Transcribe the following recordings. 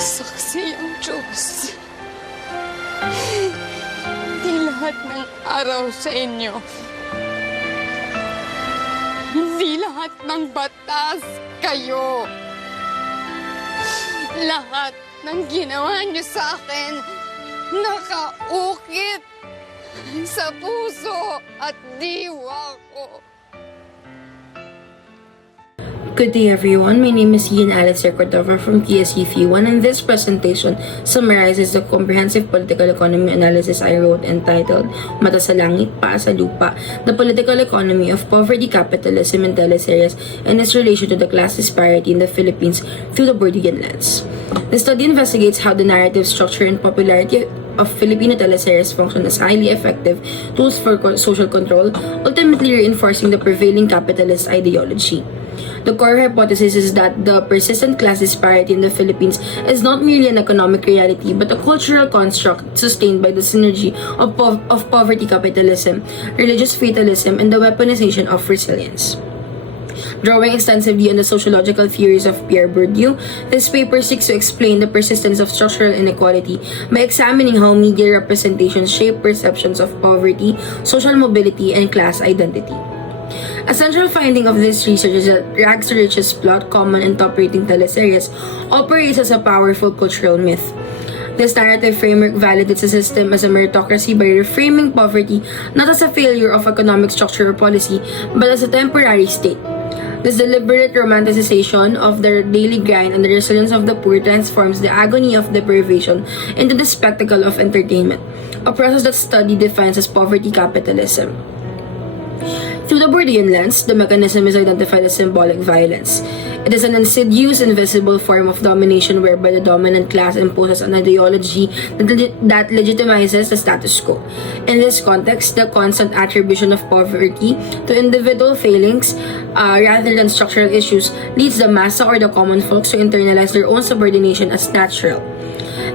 Saksi ang Diyos. Hindi lahat ng araw sa inyo. Hindi lahat ng batas kayo. Lahat ng ginawa niyo sa akin nakaukit sa puso at diwa ko. Good day everyone, my name is Lian Alistair Cordova from PSUP1 and this presentation summarizes the comprehensive political economy analysis I wrote entitled Mata sa Langit, Paa sa Lupa, the political economy of poverty, capitalism, and Teleseryes and its relation to the class disparity in the Philippines through the Bourdieuan lens. The study investigates how the narrative structure and popularity of Filipino teleseries function as highly effective tools for social control, ultimately reinforcing the prevailing capitalist ideology. The core hypothesis is that the persistent class disparity in the Philippines is not merely an economic reality but a cultural construct sustained by the synergy of poverty capitalism, religious fatalism, and the weaponization of resilience. Drawing extensively on the sociological theories of Pierre Bourdieu, this paper seeks to explain the persistence of structural inequality by examining how media representations shape perceptions of poverty, social mobility, and class identity. A central finding of this research is that rags to riches plot, common and top-rating teleseries, operates as a powerful cultural myth. This narrative framework validates the system as a meritocracy by reframing poverty not as a failure of economic structure or policy, but as a temporary state. This deliberate romanticization of the daily grind and the resilience of the poor transforms the agony of deprivation into the spectacle of entertainment, a process that study defines as poverty capitalism. Through the Bourdieuan lens, the mechanism is identified as symbolic violence. It is an insidious, invisible form of domination whereby the dominant class imposes an ideology that legitimizes the status quo. In this context, the constant attribution of poverty to individual failings rather than structural issues leads the massa or the common folks to internalize their own subordination as natural.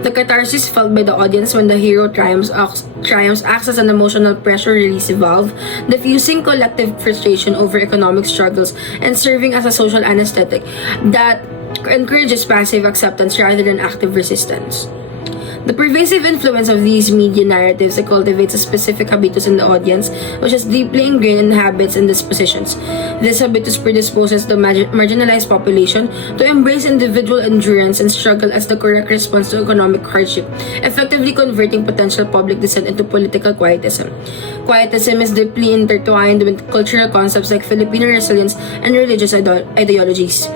The catharsis felt by the audience when the hero triumphs acts as an emotional pressure release valve, diffusing collective frustration over economic struggles and serving as a social anesthetic that encourages passive acceptance rather than active resistance. The pervasive influence of these media narratives cultivates a specific habitus in the audience, which is deeply ingrained in habits and dispositions. This habitus predisposes the marginalized population to embrace individual endurance and struggle as the correct response to economic hardship, effectively converting potential public dissent into political quietism. Quietism is deeply intertwined with cultural concepts like Filipino resilience and religious ideologies.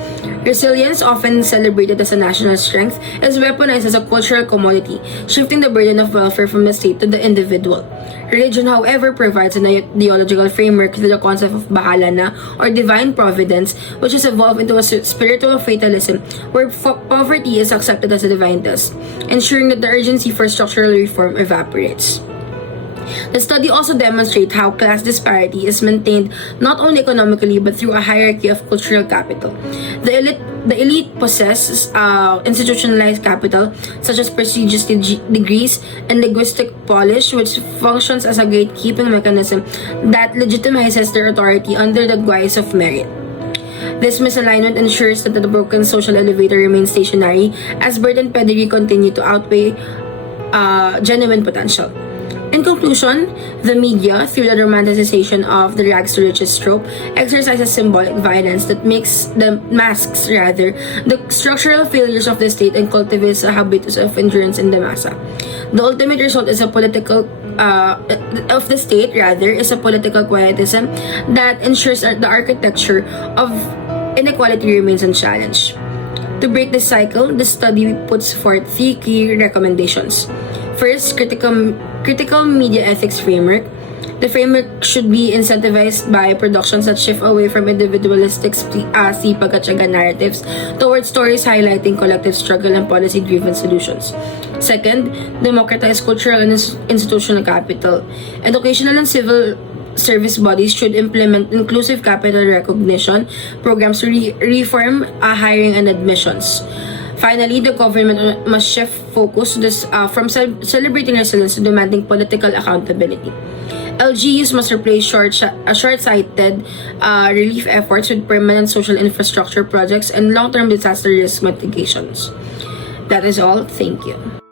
Resilience, often celebrated as a national strength, is weaponized as a cultural commodity, shifting the burden of welfare from the state to the individual. Religion, however, provides an ideological framework to the concept of bahala na or divine providence, which has evolved into a spiritual fatalism where poverty is accepted as a divine test, ensuring that the urgency for structural reform evaporates. The study also demonstrates how class disparity is maintained not only economically but through a hierarchy of cultural capital. The elite possess institutionalized capital such as prestigious degrees and linguistic polish, which functions as a gatekeeping mechanism that legitimizes their authority under the guise of merit. This misalignment ensures that the broken social elevator remains stationary as birth and pedigree continue to outweigh genuine potential. In conclusion, the media, through the romanticization of the rags to riches trope, exercises symbolic violence that masks the structural failures of the state and cultivates a habitus of endurance in the massa. The ultimate result is a political of the state is a political quietism that ensures that the architecture of inequality remains unchallenged. To break this cycle, the study puts forth 3 key recommendations. First, critical media ethics framework. The framework should be incentivized by productions that shift away from individualistic sipag at tiyaga narratives towards stories highlighting collective struggle and policy-driven solutions. Second, democratize cultural and institutional capital. Educational and civil service bodies should implement inclusive capital recognition programs to reform hiring and admissions. Finally, the government must shift focus from celebrating resilience to demanding political accountability. LGUs must replace short-sighted relief efforts with permanent social infrastructure projects and long-term disaster risk mitigations. That is all. Thank you.